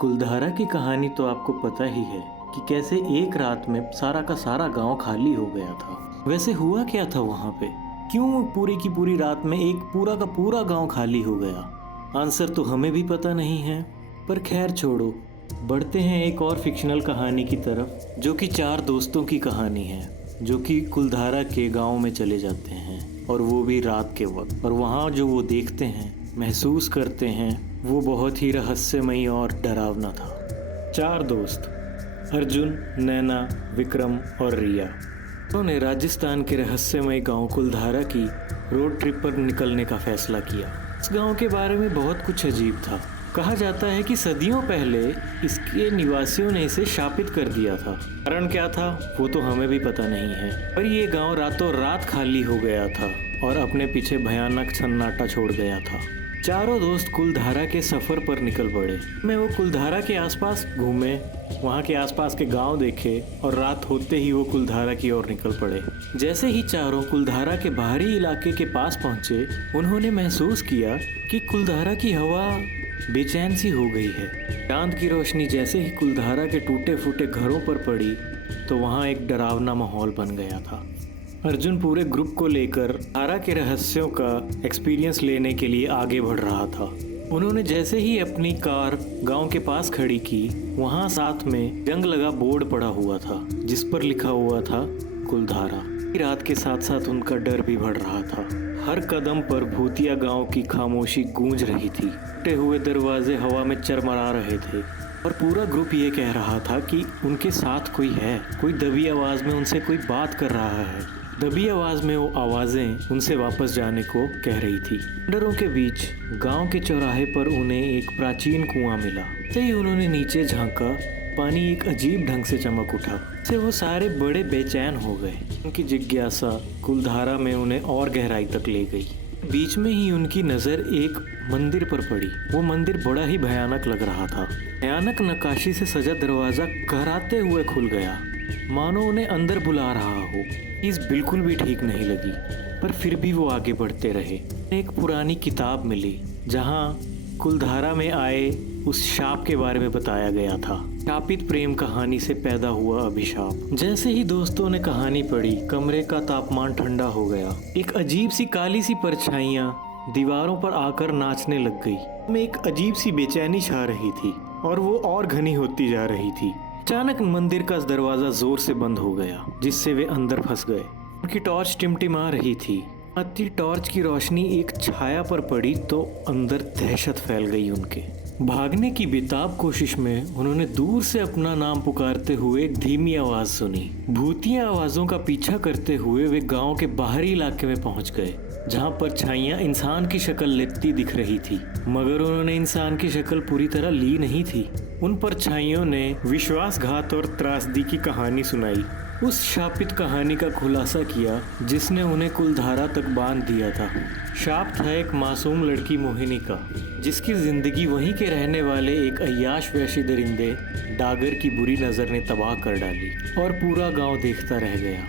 कुलधारा की कहानी तो आपको पता ही है कि कैसे एक रात में सारा का सारा गांव खाली हो गया था। वैसे हुआ क्या था वहां पे? क्यों पूरी की पूरी रात में एक पूरा का पूरा गांव खाली हो गया? आंसर तो हमें भी पता नहीं है, पर खैर छोड़ो, बढ़ते हैं एक और फिक्शनल कहानी की तरफ, जो कि चार दोस्तों की कहानी है, जो कि कुलधारा के गांव में चले जाते हैं, और वो भी रात के वक्त। और वहाँ जो वो देखते हैं, महसूस करते हैं, वो बहुत ही रहस्यमयी और डरावना था। चार दोस्त, अर्जुन, नैना, विक्रम और रिया, उन्होंने राजस्थान के रहस्यमय गांव कुलधारा की रोड ट्रिप पर निकलने का फैसला किया। इस गांव के बारे में बहुत कुछ अजीब था। कहा जाता है कि सदियों पहले इसके निवासियों ने इसे शापित कर दिया था। कारण क्या था वो तो हमें भी पता नहीं है, पर ये गांव रातों रात खाली हो गया था और अपने पीछे भयानक सन्नाटा छोड़ गया था। चारों दोस्त कुलधारा के सफर पर निकल पड़े। मैं वो कुलधारा के आसपास घूमे, वहाँ के आसपास के गांव देखे और रात होते ही वो कुलधारा की ओर निकल पड़े। जैसे ही चारों कुलधारा के बाहरी इलाके के पास पहुंचे, उन्होंने महसूस किया कि कुलधारा की हवा बेचैन सी हो गई है। चांद की रोशनी जैसे ही कुलधारा के टूटे फूटे घरों पर पड़ी तो वहाँ एक डरावना माहौल बन गया था। अर्जुन पूरे ग्रुप को लेकर धारा के रहस्यों का एक्सपीरियंस लेने के लिए आगे बढ़ रहा था। उन्होंने जैसे ही अपनी कार गांव के पास खड़ी की, वहां साथ में जंग लगा बोर्ड पड़ा हुआ था जिस पर लिखा हुआ था कुलधारा। रात के साथ साथ उनका डर भी बढ़ रहा था। हर कदम पर भूतिया गांव की खामोशी गूंज रही थी। टूटे हुए दरवाजे हवा में चरमरा रहे थे और पूरा ग्रुप ये कह रहा था कि उनके साथ कोई है। कोई दबी आवाज में उनसे कोई बात कर रहा है। दबी आवाज में वो आवाजें उनसे वापस जाने को कह रही थी। डरों के बीच गांव के चौराहे पर उन्हें एक प्राचीन कुआं मिला। तभी उन्होंने नीचे झांका, पानी एक अजीब ढंग से चमक उठा। से वो सारे बड़े बेचैन हो गए। उनकी जिज्ञासा कुलधारा में उन्हें और गहराई तक ले गई। बीच में ही उनकी नजर एक मंदिर पर पड़ी। वो मंदिर बड़ा ही भयानक लग रहा था। भयानक नक्काशी से सजा दरवाजा कराते हुए खुल गया, मानो उन्हें अंदर बुला रहा हो। चीज बिल्कुल भी ठीक नहीं लगी, पर फिर भी वो आगे बढ़ते रहे। एक पुरानी किताब मिली जहाँ कुलधारा में आए उस शाप के बारे में बताया गया था। शापित प्रेम कहानी से पैदा हुआ अभिशाप। जैसे ही दोस्तों ने कहानी पढ़ी, कमरे का तापमान ठंडा हो गया। एक अजीब सी काली सी परछाइयाँ दीवारों पर आकर नाचने लग गई। में एक अजीब सी बेचैनी छा रही थी और वो और घनी होती जा रही थी। अचानक मंदिर का दरवाजा जोर से बंद हो गया, जिससे वे अंदर फंस गए। उनकी टॉर्च टिमटिमा रही थी। आती टॉर्च की रोशनी एक छाया पर पड़ी तो अंदर दहशत फैल गई उनके। भागने की बेताब कोशिश में उन्होंने दूर से अपना नाम पुकारते हुए एक धीमी आवाज सुनी। भूतिया आवाजों का पीछा करते हुए वे गांव के बाहरी इलाके में पहुंच गए, जहां परछाइयां इंसान की शक्ल लेती दिख रही थी, मगर उन्होंने इंसान की शक्ल पूरी तरह ली नहीं थी। उन परछाइयों ने विश्वासघात और त्रासदी की कहानी सुनाई, उस शापित कहानी का खुलासा किया जिसने उन्हें कुलधारा तक बांध दिया था। शाप था एक मासूम लड़की मोहिनी का, जिसकी जिंदगी वहीं के रहने वाले एक अय्याश वैशी दरिंदे डागर की बुरी नज़र ने तबाह कर डाली और पूरा गांव देखता रह गया।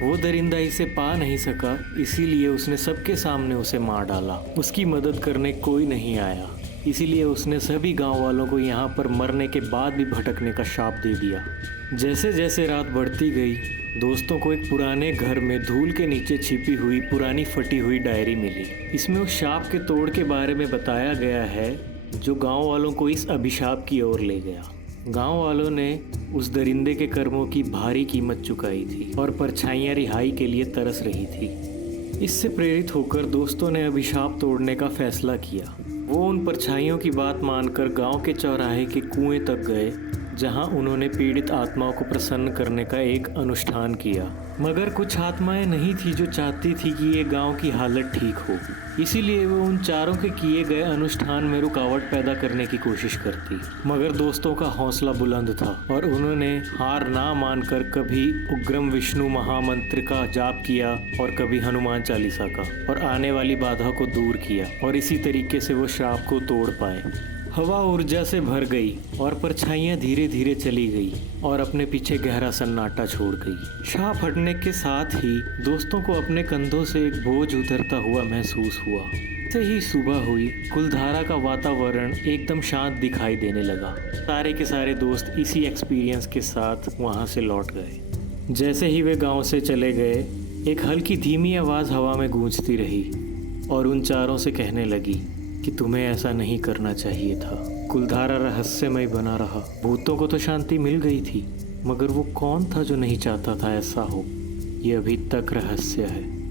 वो दरिंदा इसे पा नहीं सका, इसीलिए उसने सबके सामने उसे मार डाला। उसकी मदद करने कोई नहीं आया, इसीलिए उसने सभी गांव वालों को यहाँ पर मरने के बाद भी भटकने का शाप दे दिया। जैसे जैसे रात बढ़ती गई, दोस्तों को एक पुराने घर में धूल के नीचे छिपी हुई पुरानी फटी हुई डायरी मिली। इसमें उस शाप के तोड़ के बारे में बताया गया है जो गांव वालों को इस अभिशाप की ओर ले गया। गांव वालों ने उस दरिंदे के कर्मों की भारी कीमत चुकाई थी और परछाइयाँ रिहाई के लिए तरस रही थी। इससे प्रेरित होकर दोस्तों ने अभिशाप तोड़ने का फैसला किया। वो उन परछाइयों की बात मानकर गांव के चौराहे के कुएं तक गए, जहां उन्होंने पीड़ित आत्माओं को प्रसन्न करने का एक अनुष्ठान किया। मगर कुछ आत्माएं नहीं थी जो चाहती थी कि ये गांव की हालत ठीक हो, इसीलिए वो उन चारों के किए गए अनुष्ठान में रुकावट पैदा करने की कोशिश करती। मगर दोस्तों का हौसला बुलंद था और उन्होंने हार ना मानकर कभी उग्रम विष्णु महामंत्र का जाप किया और कभी हनुमान चालीसा का, और आने वाली बाधा को दूर किया, और इसी तरीके से वो श्राप को तोड़ पाए। हवा ऊर्जा से भर गई और परछाइयां धीरे धीरे चली गई और अपने पीछे गहरा सन्नाटा छोड़ गई। शाम फटने के साथ ही दोस्तों को अपने कंधों से एक बोझ उतरता हुआ महसूस हुआ। से ही सुबह हुई, कुलधारा का वातावरण एकदम शांत दिखाई देने लगा। सारे के सारे दोस्त इसी एक्सपीरियंस के साथ वहां से लौट गए। जैसे ही वे गांव से चले गए, एक हल्की धीमी आवाज़ हवा में गूंजती रही और उन चारों से कहने लगी कि तुम्हें ऐसा नहीं करना चाहिए था। कुलधारा रहस्यमय बना रहा। भूतों को तो शांति मिल गई थी, मगर वो कौन था जो नहीं चाहता था ऐसा हो, ये अभी तक रहस्य है।